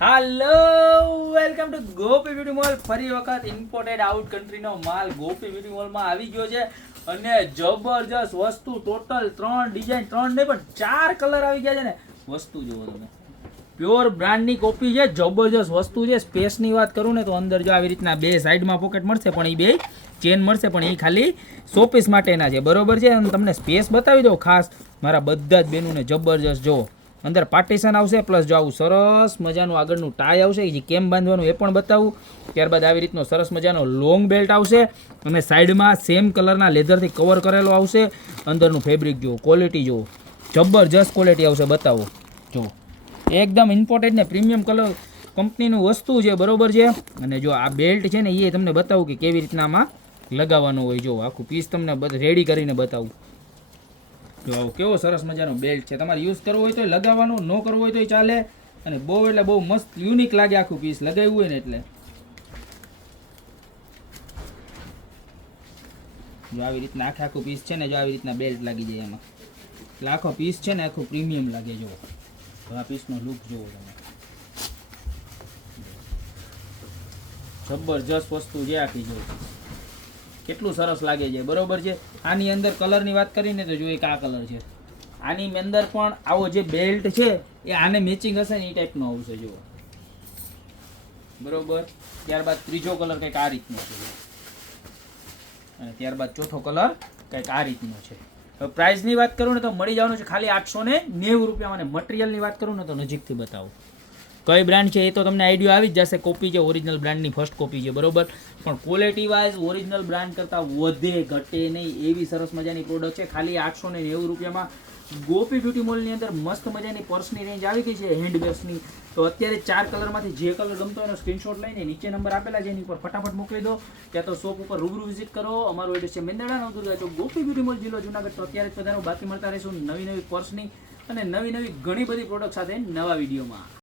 Hello welcome to Gopi beauty mall ફરી વખત imported out કન્ટ્રીનો માલ ગોપી બ્યુટી મોલમાં આવી ગયો છે. અને જબરજસ્ત વસ્તુ ટોટલ ત્રણ ડિઝાઇન ત્રણ નહીં, પણ ચાર કલર આવી ગયા છે ને. વસ્તુ જુઓ તમે. પ્યોર બ્રાન્ડની કોપી છે, જબરજસ્ત વસ્તુ છે. સ્પેસની વાત કરું ને તો અંદર જો આવી રીતના બે સાઈડમાં પોકેટ મળશે, પણ એ બે ચેન મળશે, પણ એ ખાલી શોપીસ માટેના છે. બરોબર છે? અને તમને સ્પેસ બતાવી દઉં ખાસ. મારા બધા જ બેનોને જબરજસ્ત જો અંદર પાર્ટીશન આવશે પ્લસ જો આવું સરસ મજાનું આગળનું ટાય આવશે જે કેમ બાંધવાનું એ પણ બતાવું. ત્યારબાદ આવી રીતનો સરસ મજાનો લોંગ બેલ્ટ આવશે. અને સાઈડમાં સેમ કલરના લેધરથી કવર કરેલો આવશે. અંદરનું ફેબ્રિક જુઓ ક્વોલિટી જુઓ, જબરજસ્ત ક્વોલિટી આવશે, બતાવો. જુઓ એકદમ ઇમ્પોર્ટેન્ટ ને પ્રીમિયમ કલર કંપનીનું વસ્તુ છે, બરોબર છે? અને જો આ બેલ્ટ છે ને એ તમને બતાવું કે કેવી રીતના આમાં લગાવવાનું હોય. જો આખું પીસ તમને રેડી કરીને બતાવું. જો કેવો સરસ મજાનો બેલ્ટ છે. તમારે યુઝ કરવો હોય તો લગાવવાનું, ન કરવો હોય તો ચાલે. અને બહુ એટલે બહુ મસ્ત યુનિક લાગે આખું પીસ લગાવ્યું હોય ને એટલે. જો આવી રીતના આખે આખું પીસ છે ને, જો આવી રીતના બેલ્ટ લાગી જાય એમાં. એટલે આખો પીસ છે ને, આખું પ્રીમિયમ લાગે જો. તો આ પીસનો લુક જુઓ તમે. જબરજસ્ત વસ્તુ છે આખી જો. કેટલું સરસ લાગે છે, બરોબર છે? આની અંદર કલરની વાત કરીને તો જો કે આ કલર છે. આની અંદર પણ આવો જે બેલ્ટ છે, એ આને મેચિંગ હશે ને એ ટાઈપનો આવશે, જુઓ. બરોબર? ત્યારબાદ ત્રીજો કલર કંઈક આ રીતનો છે. અને ત્યારબાદ ચોથો કલર કંઈક આ રીતનો છે. હવે પ્રાઇસની વાત કરું ને તો મળી જવાનું છે ખાલી આઠસો ને નેવું રૂપિયામાં અને મટીરિયલની વાત કરું ને તો નજીકથી બતાવું. કઈ બ્રાન્ડ છે એ તો તમને આઈડિયો આવી જ જશે. કોપી છે ઓરિજિનલ બ્રાન્ડની ફર્સ્ટ કોપી છે, બરોબર? પણ ક્વોલિટી વાઇઝ ઓરિજિનલ બ્રાન્ડ કરતાં વધે, ઘટે નહીં, એવી સરસ મજાની પ્રોડક્ટ છે. ખાલી આઠસો ને નેવું રૂપિયામાં ગોપી બ્યુટી મોલની અંદર મસ્ત મજાની પર્સની રેન્જ આવી ગઈ છે હેન્ડબેગ્સની તો અત્યારે ચાર કલરમાંથી જે કલર ગમતો એનો સ્ક્રીનશોટ લઈને નીચે નંબર આપેલા છે, એની ઉપર ફટાફટ મોકલી દો. ત્યાં તો શોપ ઉપર રૂબરૂ વિઝિટ કરો. અમારું એડ્રેસ છે મેંદરડા નવદુર્ગા ચોક, ગોપી બ્યુટી મોલ જિલ્લો જુનાગઢ. તો અત્યારે જ બધાનું બાકી મળતા રહીશું નવી નવી પર્સની અને નવી નવી ઘણી બધી પ્રોડક્ટ સાથે નવા વિડીયોમાં